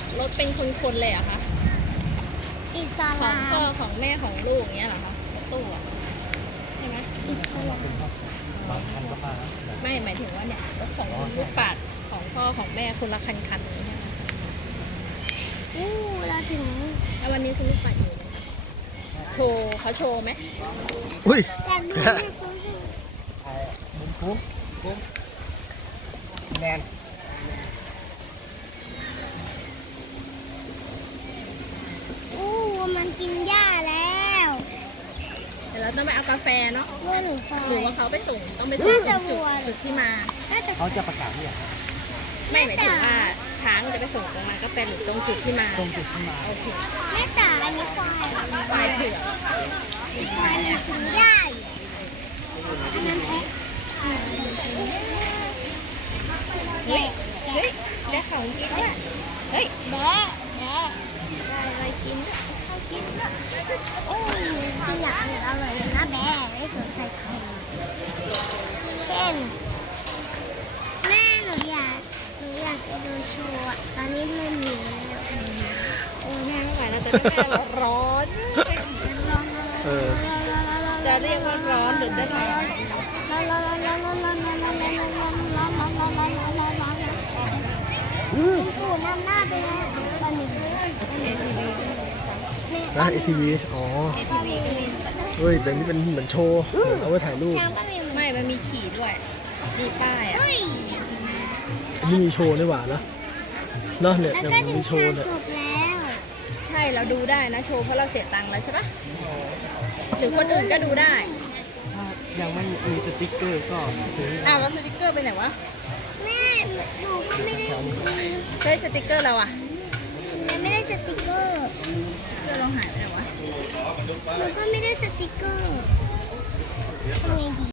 ถรถเป็นคนคนเลยอะคะอิสลามของพ่อของแม่ของลูกเงี้ยเหรอคะตู้อใช่ไหมอิสลามบไม่หมายถึงว่าเนี่ยรถของลูกปัดของพ่อของแม่คุณละคันคันนี้ใช่ไหมอู้เวลาถึง แล้ววันนี้คุณลูกปัดอยู่โชว์เขาโชว์ไหมอุ้ยแต่ไม่คุ้มคุ้มุ้มแนนกินหญ้าแล้วเดี๋ยวเราต้องไปเอากาแฟเนาะหรือว่าเขาไปส่ง ต้องไปส่งจุดที่มา เขาจะประกาศที่ไหนไม่ไหมายถึงว่าช้างจะไปส่งตรงมาก็แฟหรตรงจุดที่มาตรงจุดที่มาโอเคแม่จ๋าอันนี้ควายควายือกควายกหญ้าอยู่อันนั้นเฮ้ยเฮ้ยแล้วของกินเนี่ยเฮ้ยเด้อเด้อไดะรกินเนี่โอ้ยอยากอร่อยนะแบไม่สนใจใครเช่นแม่หนูอยากหนูอยากดูโชว์ตอนนี้มันมีแล้วโอ้ยแม่ไหวนล้วแต่แม่ร้อนจะเรียกว่าร้อนหรือจะร้อนอือนะเอทีวีอ๋อเอทีวีเฮ้ยแต่นี่เป็นเหมือนโชว์เอาไว้ถ่ายรูปไม่มันมีขีดด้วยดีป้ายอ่ะอันนี่มีโชว์ด้วยหว่านะนาะเนี่ยแล้วก็มีโชว์เนี่ยใช่เราดูได้นะโชว์เพราะเราเสียตังค์แล้วใช่ปะหรือคนอื่นก็ดูได้ยังไม่มีสติกเกอร์ก็ซื้ออ่ะวแล้วสติกเกอร์ไปไหนวะแม่หนูก็ไม่ได้ใช่สติกเกอร์เราอ่ะหายไปไหนวะมันก็ ไม่ ได้ สติกเกอร์